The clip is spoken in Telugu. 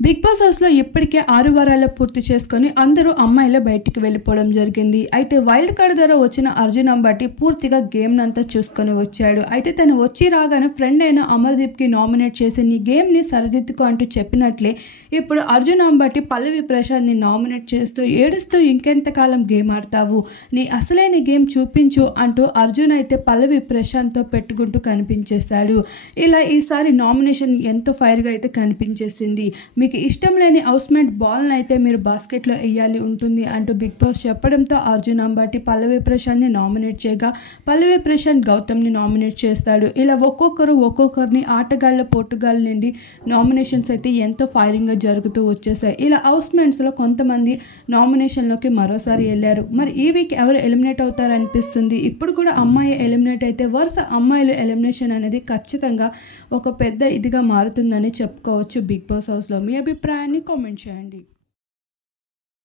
బిగ్ బాస్ హౌస్‌లో ఇప్పటికే 6 వారాలు పూర్తి చేసుకొని అందరూ అమ్మాయిలు బయటికి వెళ్ళిపోవడం జరిగింది. అయితే వైల్డ్ కార్డ్ ద్వారా వచ్చిన అర్జున్ అంబటి పూర్తిగా గేమ్‌నంతా చూసుకొని వచ్చాడు. అయితే తను వచ్చి రాగానే ఫ్రెండ్ అయిన అమర్‌దీప్‌కి నామినేట్ చేసి నీ గేమ్‌ని సరిదిద్దుకో అంటూ చెప్పినట్లే ఇప్పుడు అర్జున్ అంబటి పల్లవి ప్రశాంత్‌ని నామినేట్ చేస్తూ ఏడుస్తూ ఇంకెంతకాలం గేమ్ ఆడతావు? నీ అసలైన గేమ్ చూపించు అంటూ అర్జున్ అయితే పల్లవి ప్రశాంత్‌తో పెట్టుకుంటూ కనిపించేశాడు. ఇలా ఈసారి నామినేషన్ ఎంతో ఫైర్‌గా అయితే కనిపించేసింది. మీకు ఇష్టం లేని హౌస్‌మేట్ బాల్‌ని అయితే మీరు బాస్కెట్‌లో ఎయ్యాలి ఉంటుంది అంటూ బిగ్ బాస్ చెప్పడంతో అర్జున్ అంబటి పల్లవి ప్రశాంత్‌ని నామినేట్ చేయగా పల్లవి ప్రశాంత్ గౌతమ్‌ని నామినేట్ చేస్తాడు. ఇలా ఒక్కొక్కరిని ఆటగాళ్ళ పోటుగాళ్ళ నుండి నామినేషన్స్ అయితే ఎంతో ఫైరింగ్‌గా జరుగుతూ వచ్చేసాయి. ఇలా హౌస్‌మేట్స్‌లో కొంతమంది నామినేషన్‌లోకి మరోసారి వెళ్ళారు. మరి ఈ వీక్ ఎవరు ఎలిమినేట్ అవుతారు అనిపిస్తుంది. ఇప్పుడు కూడా అమ్మాయి ఎలిమినేట్ అయితే వరుస అమ్మాయిలు ఎలిమినేషన్ అనేది ఖచ్చితంగా ఒక పెద్ద ఇదిగా మారుతుందని చెప్పుకోవచ్చు బిగ్ బాస్ హౌస్‌లో. మీ అభిప్రాయాన్ని కామెంట్ చేయండి.